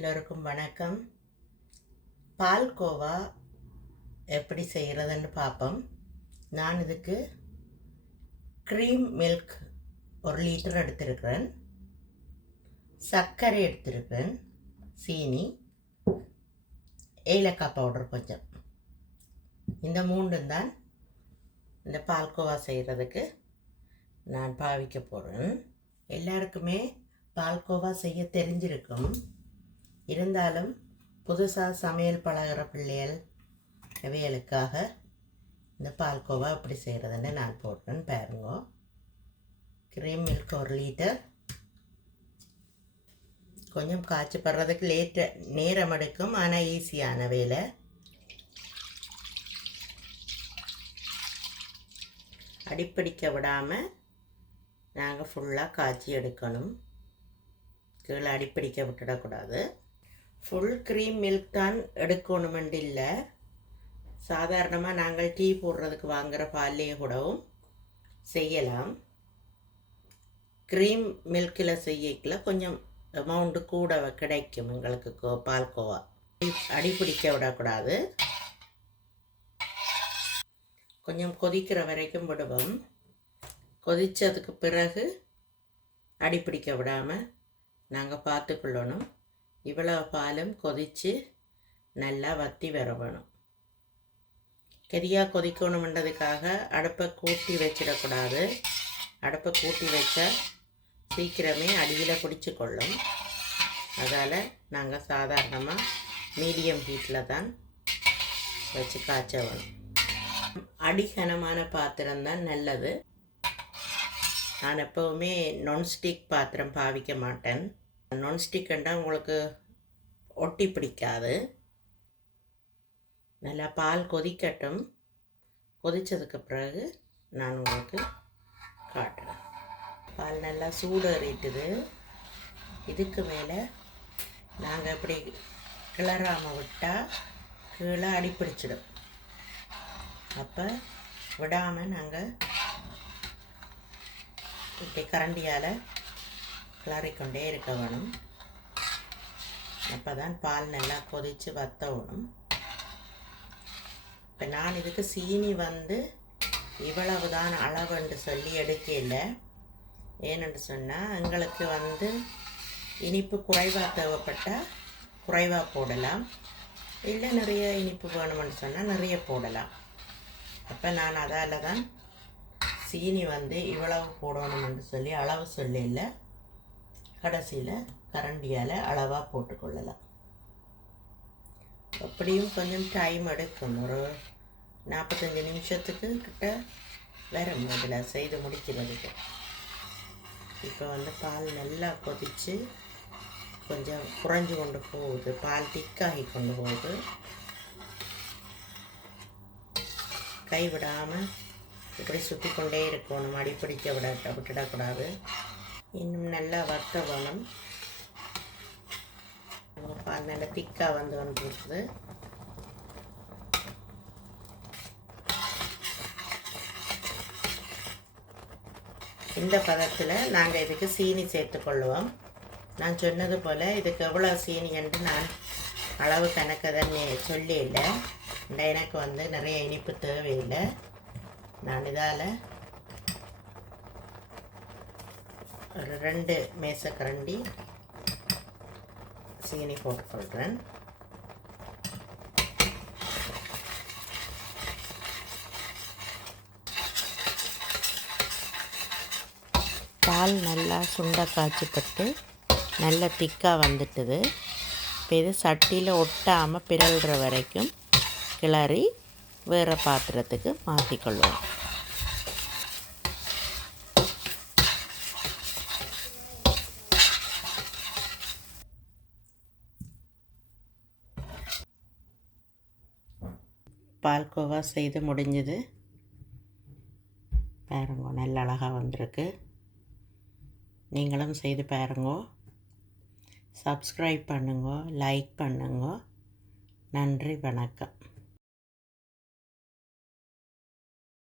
எல்லோருக்கும் வணக்கம். பால்கோவா எப்படி செய்கிறதுன்னு பார்ப்போம். நான் இதுக்கு க்ரீம் மில்க் ஒரு லிட்டர் எடுத்திருக்கிறேன். சர்க்கரை எடுத்திருக்கிறேன். சீனி ஏலக்காய் பவுடர் கொஞ்சம். இந்த மூன்றும் தான் இந்த பால்கோவா செய்கிறதுக்கு நான் பாவிக்க போகிறேன் எல்லாருக்குமே பால்கோவா செய்ய தெரிஞ்சிருக்கும். இருந்தாலும் புதுசாக சமையல் பழகிற பிள்ளைகள் இவைகளுக்காக இந்த பால்கோவா எப்படி செய்கிறதுன்னு நான் போட்டேன்னு பாருங்க. க்ரீம் மில்க் ஒரு லிட்டர் கொஞ்சம் காய்ச்சி படுறதுக்கு லேட்டு நேரம் எடுக்கும் ஆனால் ஈஸியான வேலை. அடிப்பிடிக்க விடாமல் நாங்கள் ஃபுல்லாக காய்ச்சி எடுக்கணும். கீழே அடிப்பிடிக்க விட்டுடக்கூடாது. ஃபுல் க்ரீம் மில்க் தான் எடுக்கணுமெண்டு இல்லை சாதாரணமாக நாங்கள் டீ போடுறதுக்கு வாங்குகிற பால்லையே கூடவும் செய்யலாம். க்ரீம் மில்கில் செய்யக்கில் கொஞ்சம் அமௌண்ட்டு கூட கிடைக்கும் எங்களுக்கு கோ பால்கோவா அடிப்பிடிக்க விடக்கூடாது. கொஞ்சம் கொதிக்கிற வரைக்கும் விடுவோம். கொதித்ததுக்கு பிறகு அடிப்பிடிக்க விடாமல் நாங்கள் பார்த்துக்கொள்ளணும். இவ்வளோ பாலும் கொதித்து நல்லா வத்தி வரவணும். கரியாக கொதிக்கணுமன்றதுக்காக அடுப்பை கூட்டி வச்சிடக்கூடாது. அடுப்பை கூட்டி வச்சா சீக்கிரமே அடியில் பிடிச்சி கொள்ளும். அதால் நாங்கள் சாதாரணமாக மீடியம் ஹீட்டில் தான் வச்சு காய்ச்ச வேணும். அடிகனமான பாத்திரம் தான் நல்லது. நான் எப்போவுமே நான்ஸ்டிக் பாத்திரம் பாவிக்க மாட்டேன். நான்ஸ்டிக்குண்டா உங்களுக்கு ஒட்டி பிடிக்காது. நல்லா பால் கொதிக்கட்டும். கொதித்ததுக்கு பிறகு நான் உங்களுக்கு காட்டுறேன். பால் நல்லா சூடறிட்டுது. இதுக்கு மேலே நாங்கள் இப்படி கிளறாமல் விட்டால் கீழே அடிப்பிடிச்சிடும் அப்போ விடாமல் நாங்கள் இப்படி கரண்டியால் கிளறிக்கொண்டே இருக்க வேணும். அப்போ தான் பால் நல்லா கொதித்து வற்ற வேணும். இப்போ நான் இதுக்கு சீனி வந்து இவ்வளவு தான் அளவுன்னு சொல்லி எடுக்கல. ஏனென்று சொன்னால் எங்களுக்கு வந்து இனிப்பு குறைவாக தேவைப்பட்டால் குறைவாக போடலாம். இல்லை நிறைய இனிப்பு வேணும்னு சொன்னால் நிறைய போடலாம். அப்போ நான் அதால் தான் சீனி வந்து இவ்வளவு போடணும்னு சொல்லி அளவு சொல்லல. கடைசியில் கரண்டியால் அளவாக போட்டுக்கொள்ளலாம். அப்படியும் கொஞ்சம் டைம் எடுக்கும் ஒரு நாற்பத்தஞ்சு நிமிஷத்துக்கு கிட்ட வரும் அதில் செய்து முடிக்கிறதுக்கு. இப்போ வந்து பால் நல்லா கொதித்து கொஞ்சம் குறைஞ்சி கொண்டு போகுது. பால் திக்காகி கொண்டு போகுது. கைவிடாமல் இப்படி சுற்றி கொண்டே இருக்கணும் அடிப்பிடிக்க விட விட்டுடக்கூடாது. இன்னும் நல்லா வத்த வேணும். நல்ல திக்காக வந்து வந்துருக்குது. இந்த பதத்தில் நாங்கள் இதுக்கு சீனி சேர்த்துக்கொள்வோம் நான் சொன்னது போல் இதுக்கு எவ்வளோ சீனி என்று நான் அளவு கணக்கு தண்ணி சொல்லியில்லை. இல்லை எனக்கு வந்து நிறைய இனிப்பு தேவையில்லை. நான் இதால் ஒரு ரெண்டு மேசக்கரண்டி சீனி போட்டுக்கொள்கிறேன் பால் நல்லா சுண்ட காய்ச்சிப்பட்டு நல்ல திக்காக வந்துட்டுது. இப்போ இது சட்டியில் ஒட்டாமல் பிறல்ற வரைக்கும் கிளறி வேறு பாத்திரத்துக்கு மாற்றிக்கொள்வோம் பால்கோவா செய்து முடிஞ்சது. பாருங்க நல்ல அழகாக வந்திருக்கு. நீங்களும் செய்து பாருங்க. சப்ஸ்கிரைப் பண்ணுங்க லைக் பண்ணுங்க. நன்றி வணக்கம்.